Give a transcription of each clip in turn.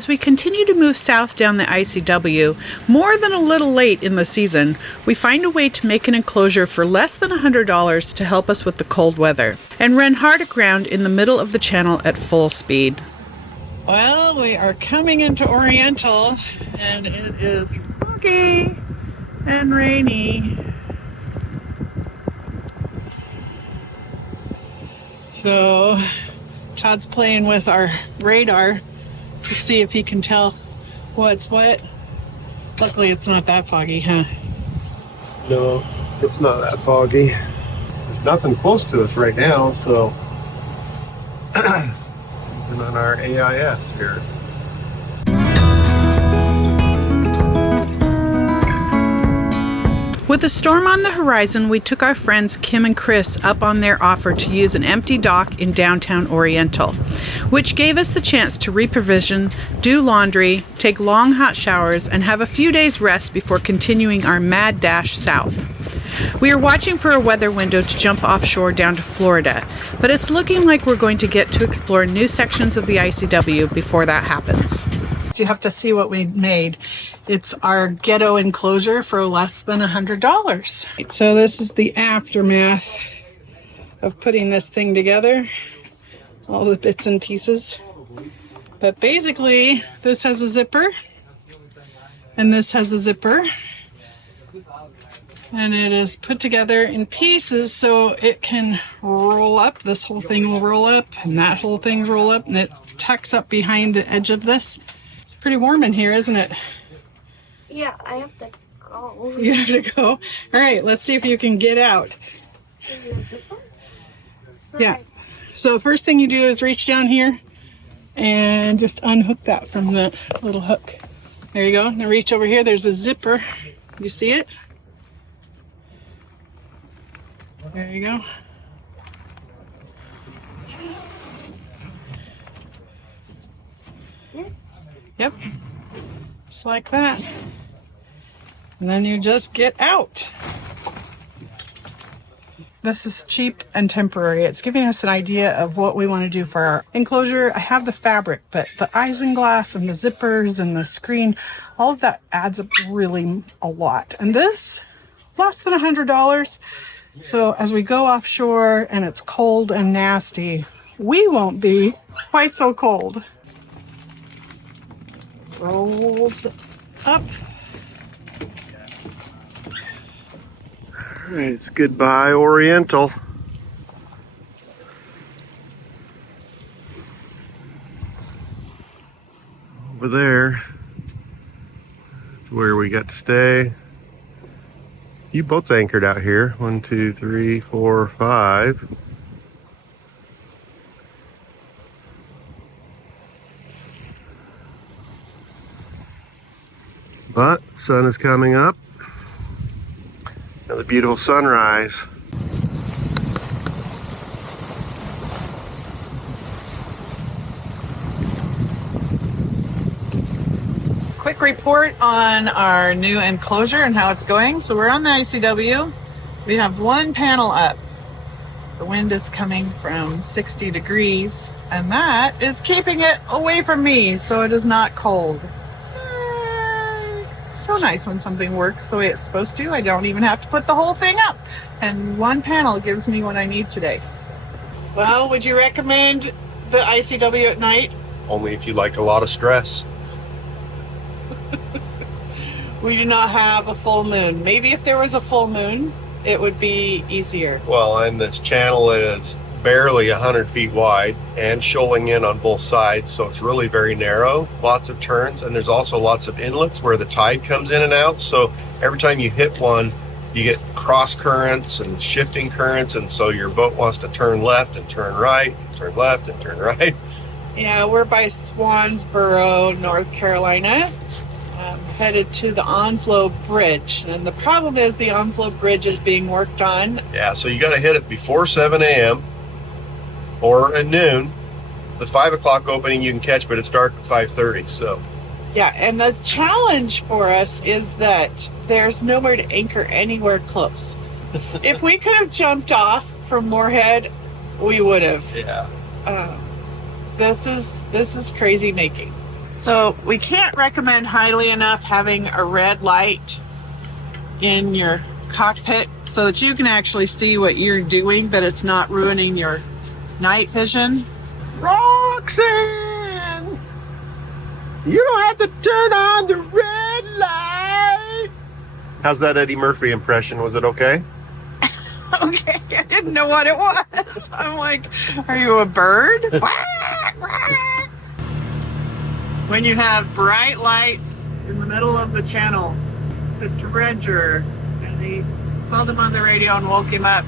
As we continue to move south down the ICW, more than a little late in the season, we find a way to make an enclosure for less than $100 to help us with the cold weather, and run hard aground in the middle of the channel at full speed. Well, we are coming into Oriental, and it is foggy and rainy. So Todd's playing with our radar to see if he can tell what's what. Luckily it's not that foggy, huh? No, it's not that foggy. There's nothing close to us right now, so even on our AIS here. With a storm on the horizon, we took our friends Kim and Chris up on their offer to use an empty dock in downtown Oriental, which gave us the chance to reprovision, do laundry, take long hot showers, and have a few days rest before continuing our mad dash south. We are watching for a weather window to jump offshore down to Florida, but it's looking like we're going to get to explore new sections of the ICW before that happens. You have to see what we made. It's our ghetto enclosure for less than $100. So this is the aftermath of putting this thing together, all the bits and pieces. But basically, this has a zipper, and this has a zipper, and it is put together in pieces so it can roll up. This whole thing will roll up, and that whole thing's roll up, and it tucks up behind the edge of this. It's pretty warm in here, isn't it? Yeah, I have to go. You have to go? All right, let's see if you can get out. Yeah. So the first thing you do is reach down here and just unhook that from the little hook. There you go. Now reach over here. There's a zipper. You see it? There you go. Yep, just like that. And then you just get out. This is cheap and temporary. It's giving us an idea of what we want to do for our enclosure. I have the fabric, but the isinglass and the zippers and the screen, all of that adds up really a lot. And this, less than $100. So as we go offshore and it's cold and nasty, we won't be quite so cold. Rolls up. All right, it's goodbye Oriental. Over there, that's where we got to stay. You boats anchored out here. 1, 2, 3, 4, 5. But sun is coming up. Another beautiful sunrise. Quick report on our new enclosure and how it's going. So we're on the ICW. We have one panel up. The wind is coming from 60 degrees, and that is keeping it away from me, so it is not cold. So nice when something works the way it's supposed to. I don't even have to put the whole thing up, and one panel gives me what I need today. Well, would you recommend the ICW at night? Only if you like a lot of stress. We do not have a full moon. Maybe if there was a full moon, it would be easier. Well, and this channel is barely 100 feet wide and shoaling in on both sides, so it's really very narrow, lots of turns, and there's also lots of inlets where the tide comes in and out, so every time you hit one you get cross currents and shifting currents, and so your boat wants to turn left and turn right, turn left and turn right. Yeah, we're by Swansboro, North Carolina, headed to the Onslow Bridge, and the problem is the Onslow Bridge is being worked on. Yeah, so you got to hit it before 7 a.m. or at noon. The 5 o'clock opening you can catch, but it's dark at 5:30. So yeah, and the challenge for us is that there's nowhere to anchor anywhere close. If we could have jumped off from Moorhead, we would have. yeah. This is crazy making. So we can't recommend highly enough having a red light in your cockpit so that you can actually see what you're doing, but it's not ruining your night vision. Roxanne! You don't have to turn on the red light! How's that Eddie Murphy impression? Was it okay? Okay, I didn't know what it was. I'm like, are you a bird? When you have bright lights in the middle of the channel, it's a dredger, and they called him on the radio and woke him up,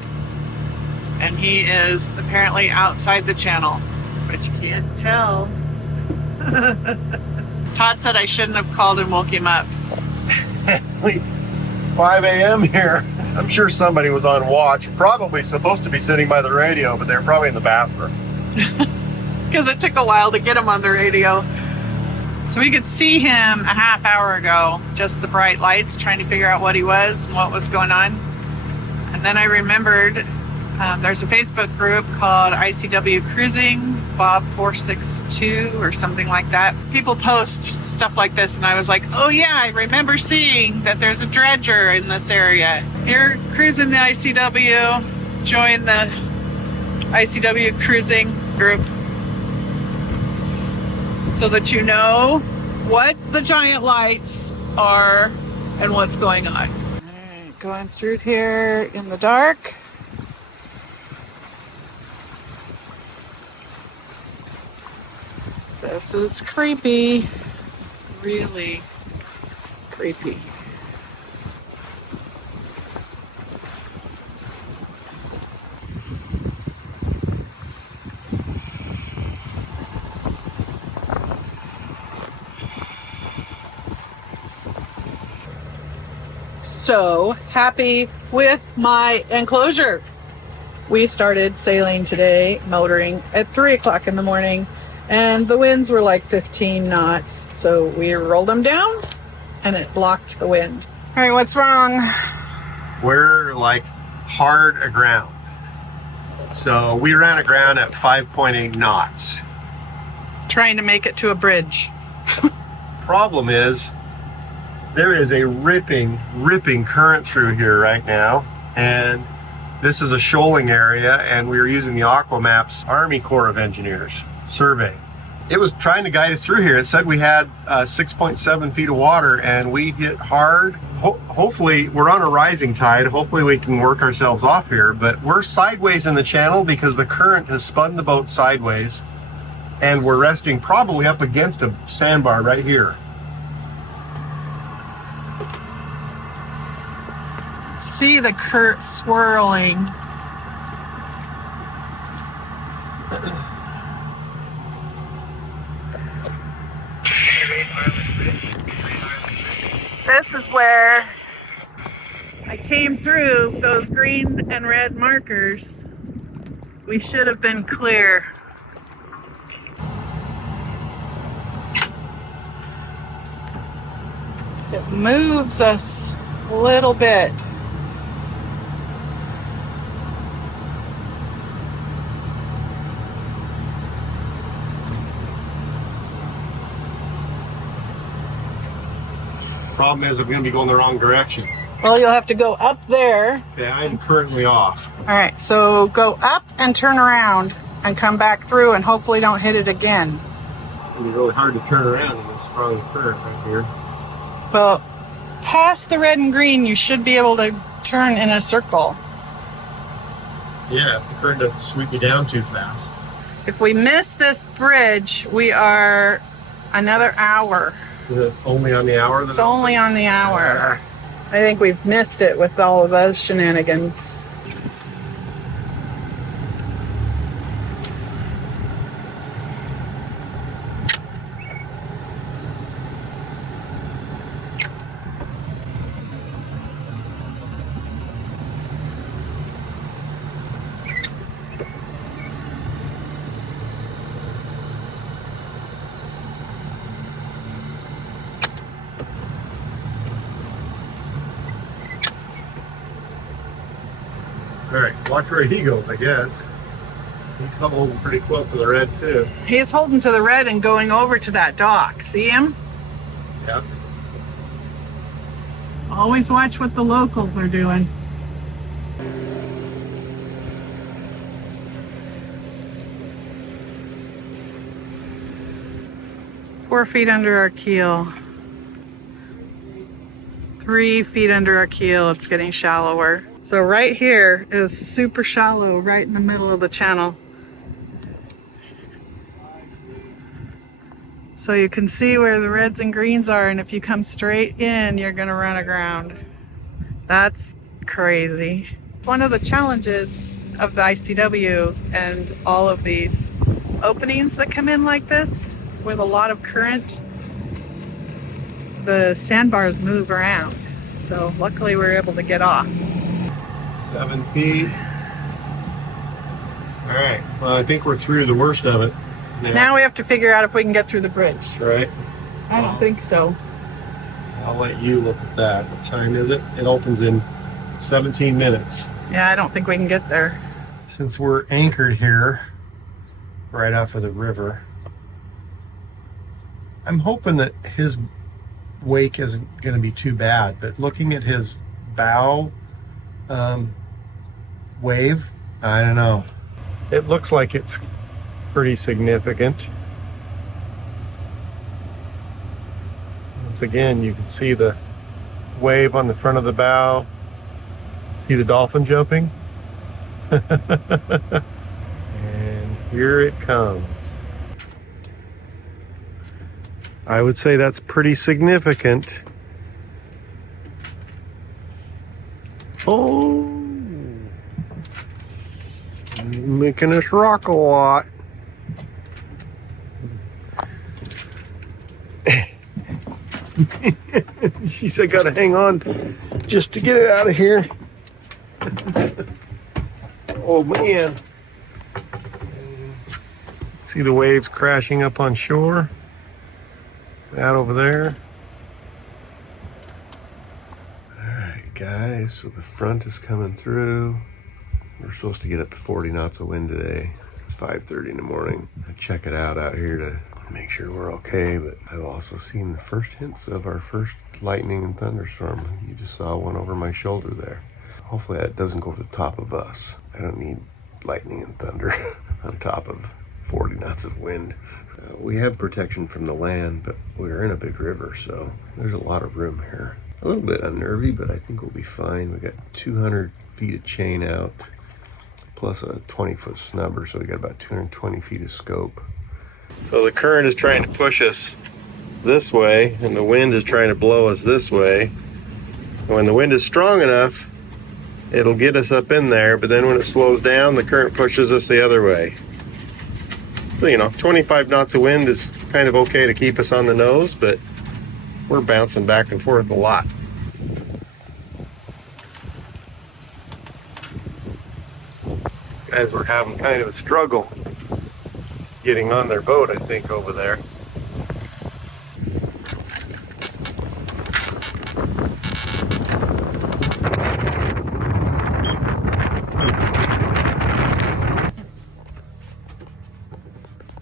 and he is apparently outside the channel, but you can't tell. Todd said I shouldn't have called and woke him up. 5 a.m. here. I'm sure somebody was on watch, probably supposed to be sitting by the radio, but they're probably in the bathroom. Because it took a while to get him on the radio. So we could see him a half hour ago, just the bright lights, trying to figure out what he was and what was going on. And then I remembered there's a Facebook group called ICW Cruising, Bob 462 or something like that. People post stuff like this, and I was like, oh yeah, I remember seeing that there's a dredger in this area. If you're cruising the ICW, join the ICW Cruising group so that you know what the giant lights are and what's going on. All right, going through here in the dark. This is creepy. Really creepy. So happy with my enclosure. We started sailing today, motoring at 3 o'clock in the morning, and the winds were like 15 knots. So we rolled them down and it blocked the wind. All right, what's wrong? We're like hard aground. So we ran aground at 5.8 knots. Trying to make it to a bridge. Problem is, there is a ripping current through here right now, and this is a shoaling area, and we were using the Aquamaps Army Corps of Engineers survey. It was trying to guide us through here. It said we had 6.7 feet of water, and we hit hard. Hopefully, we're on a rising tide. Hopefully we can work ourselves off here, but we're sideways in the channel because the current has spun the boat sideways, and we're resting probably up against a sandbar right here. See the current swirling. This is where I came through those green and red markers. We should have been clear. It moves us a little bit. Problem is, I'm going to be going the wrong direction. Well, you'll have to go up there. Okay, I am currently off. All right, so go up and turn around and come back through and hopefully don't hit it again. It'll be really hard to turn around in this strong current right here. Well, past the red and green, you should be able to turn in a circle. Yeah, if the current doesn't sweep me down too fast. If we miss this bridge, we are another hour. Is it only on the hour? It's only on the hour. I think we've missed it with all of those shenanigans. All right, watch where he goes, I guess. He's holding pretty close to the red too. He's holding to the red and going over to that dock. See him? Yep. Always watch what the locals are doing. Four feet under our keel. 3 feet under our keel. It's getting shallower. So right here is super shallow, right in the middle of the channel. So you can see where the reds and greens are, and if you come straight in, you're gonna run aground. That's crazy. One of the challenges of the ICW and all of these openings that come in like this, with a lot of current, the sandbars move around. So luckily we're able to get off. 7 feet. All right, well, I think we're through the worst of it. Now we have to figure out if we can get through the bridge. Right? I don't think so. I'll let you look at that. What time is it? It opens in 17 minutes. Yeah, I don't think we can get there. Since we're anchored here, right off of the river, I'm hoping that his wake isn't going to be too bad, but looking at his bow wave, I don't know. It looks like it's pretty significant. Once again, you can see the wave on the front of the bow. See the dolphin jumping? And here it comes. I would say that's pretty significant. Oh, making us rock a lot. She said, gotta hang on just to get it out of here. Oh man. See the waves crashing up on shore? That over there. Alright guys, so the front is coming through. We're supposed to get up to 40 knots of wind today. It's 5:30 in the morning. I check it out here to make sure we're okay, but I've also seen the first hints of our first lightning and thunderstorm. You just saw one over my shoulder there. Hopefully that doesn't go over the top of us. I don't need lightning and thunder on top of 40 knots of wind. We have protection from the land, but we're in a big river, so there's a lot of room here. A little bit unnervy, but I think we'll be fine. We got 200 feet of chain out, plus a 20-foot snubber, so we got about 220 feet of scope. So the current is trying to push us this way, and the wind is trying to blow us this way. When the wind is strong enough, it'll get us up in there, but then when it slows down, the current pushes us the other way. So, you know, 25 knots of wind is kind of okay to keep us on the nose, but we're bouncing back and forth a lot. These guys were having kind of a struggle getting on their boat, I think, over there.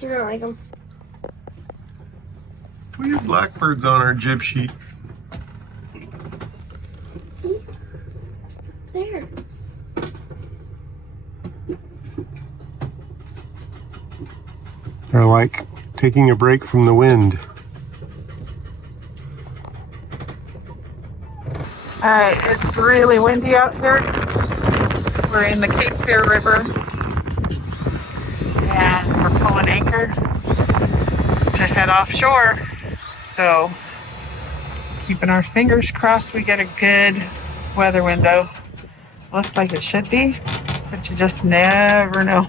You don't like them. We have blackbirds on our jib sheet. See? There. They're like taking a break from the wind. All right, it's really windy out here. We're in the Cape Fear River, and we're pulling anchor to head offshore. So, keeping our fingers crossed we get a good weather window. Looks like it should be, but you just never know.